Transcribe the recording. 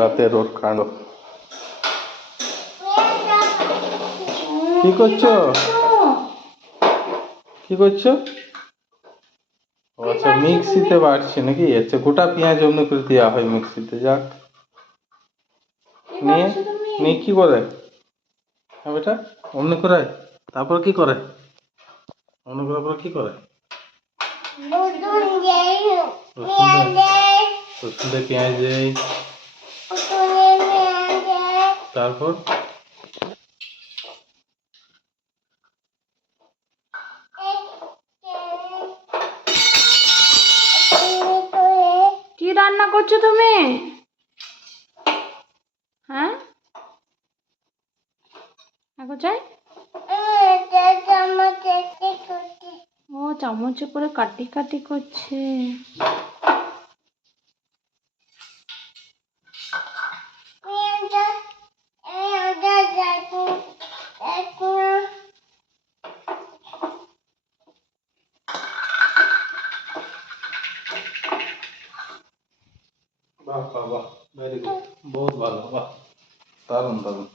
রাতের ওর কাণ্ড। কি করছো? কি করছো? আচ্ছা, মিক্সিতে বাড়ছে নাকি? আচ্ছা, গোটা পেঁয়াজ অমনি করে দেওয়া হয় মিক্সিতে। যাক, নিয়ে নিয়ে কি করে বেটা অমনি করে? তারপর কি করে? অমনি করার পর কি করে? রসুন দিয়ে পেঁয়াজ দেয়, তারপর কি রান্না করছো তুমি? হ্যাঁ, চাই ও চামচে করে কাটি কাটি করছে। বাহ বাহ বাহ, ভেরি গুড, বহুত ভালো, বাহ, দারুণ দারুণ।